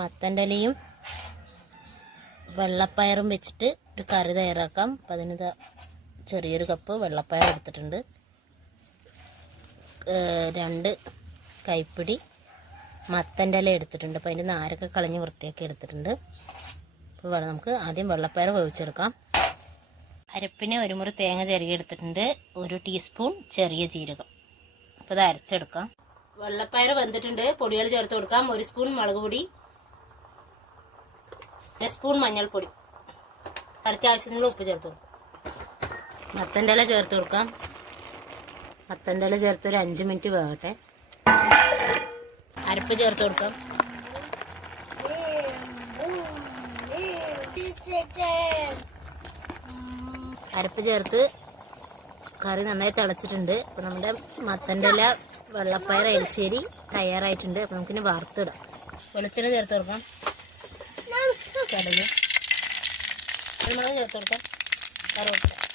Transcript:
മത്തന്റെ വെള്ളപ്പയറും വെച്ചിട്ട് ഒരു കറി തയ്യാറാക്കാം. അപ്പം അതിന് ചെറിയൊരു കപ്പ് വെള്ളപ്പയർ എടുത്തിട്ടുണ്ട്. രണ്ട് കൈപ്പിടി മത്തന്റെ ഇല എടുത്തിട്ടുണ്ട്. അപ്പോൾ അതിന്റെ നാരൊക്കെ കളഞ്ഞ് വൃത്തിയാക്കി എടുത്തിട്ടുണ്ട്. അപ്പോൾ നമുക്ക് ആദ്യം വെള്ളപ്പയർ വേവിച്ചെടുക്കാം. അരപ്പിന് ഒരു മുറി തേങ്ങ ചെറിയ എടുത്തിട്ടുണ്ട്. ഒരു ടീസ്പൂൺ ചെറിയ ജീരകം. അപ്പോൾ ഇത് അരച്ചെടുക്കാം. വെള്ളപ്പയർ വെന്തിട്ടുണ്ട്. പൊടികൾ ചേർത്ത് കൊടുക്കാം. ഒരു സ്പൂൺ മുളക് പൊടി. ഒരു സ്പൂൺ മഞ്ഞൾപ്പൊടി. കറിക്ക് ആവശ്യത്തിനുള്ള ഉപ്പ് ചേർത്ത് കൊടുക്കും. മത്തന്റെ ഇല ചേർത്ത് കൊടുക്കാം. മത്തന്റെ ഇല ചേർത്ത് ഒരു അഞ്ച് മിനിറ്റ് വേകട്ടെ അരപ്പ് ചേർത്ത് കൊടുക്കാം. അരപ്പ് ചേർത്ത് കറി നന്നായി തിളച്ചിട്ടുണ്ട്. അപ്പൊ നമ്മുടെ മത്തന്റെ ഇല വെള്ളപ്പയർ എലിശ്ശേരി തയ്യാറായിട്ടുണ്ട്. അപ്പൊ നമുക്കിനി വറുത്തിടാം. വെളിച്ചെണ്ണ ചേർത്ത് കൊടുക്കാം. കടുക് കുരുമുളക് ചേർത്ത് കൊടുക്കാം കറുവപ്പട്ട